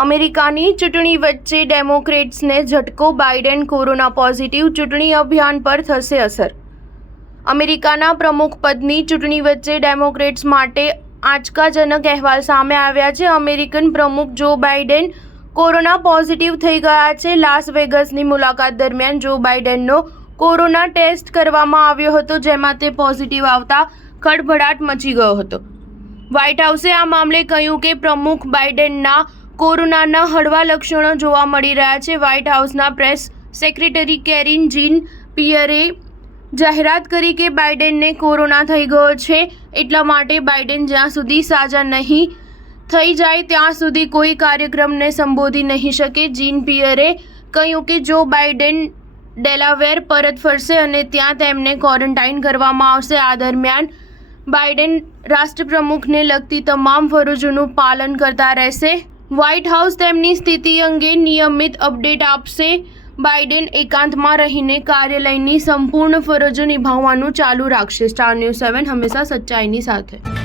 અમેરિકાની ચૂંટણી વચ્ચે ડેમોક્રેટ્સને ઝટકો, બાઇડેન કોરોના પોઝિટિવ, ચૂંટણી અભિયાન પર થશે અસર. અમેરિકાના પ્રમુખ પદની ચૂંટણી વચ્ચે ડેમોક્રેટ્સ માટે આંચકાજનક અહેવાલ સામે આવ્યા છે. અમેરિકન પ્રમુખ જો બાઇડેન કોરોના પોઝિટિવ થઈ ગયા છે. લાસ વેગસની મુલાકાત દરમિયાન જો બાઇડેનનો કોરોના ટેસ્ટ કરવામાં આવ્યો હતો, જેમાં તે પોઝિટિવ આવતા ખળભળાટ મચી ગયો હતો. વ્હાઇટ હાઉસે આ મામલે કહ્યું કે પ્રમુખ બાઇડેનના કોરોનાના હળવા લક્ષણો જોવા મળી રહ્યા છે. વ્હાઇટ હાઉસના પ્રેસ સેક્રેટરી કેરિન જીન પિયરે જાહેરાત કરી કે બાઇડેનને કોરોના થઈ ગયો છે, એટલા માટે બાઇડેન જ્યાં સુધી સાજા નહીં થઈ જાય ત્યાં સુધી કોઈ કાર્યક્રમને સંબોધી નહીં શકે. જીન પિયરે કહ્યું કે જો બાઇડેન ડેલાવેર પરત ફરશે અને ત્યાં તેમને ક્વોરન્ટાઇન કરવામાં આવશે. આ દરમિયાન બાઇડેન રાષ્ટ્રપ્રમુખને લગતી તમામ ફરજોનું પાલન કરતા રહેશે. વ્હાઇટ હાઉસ તેમની સ્થિતિ અંગે નિયમિત અપડેટ આપશે. બાઇડેન એકાંતમાં રહીને કાર્યાલયની સંપૂર્ણ ફરજો નિભાવવાનું ચાલુ રાખશે. સ્ટાર ન્યૂઝ 7 હંમેશા સચ્ચાઈની સાથે.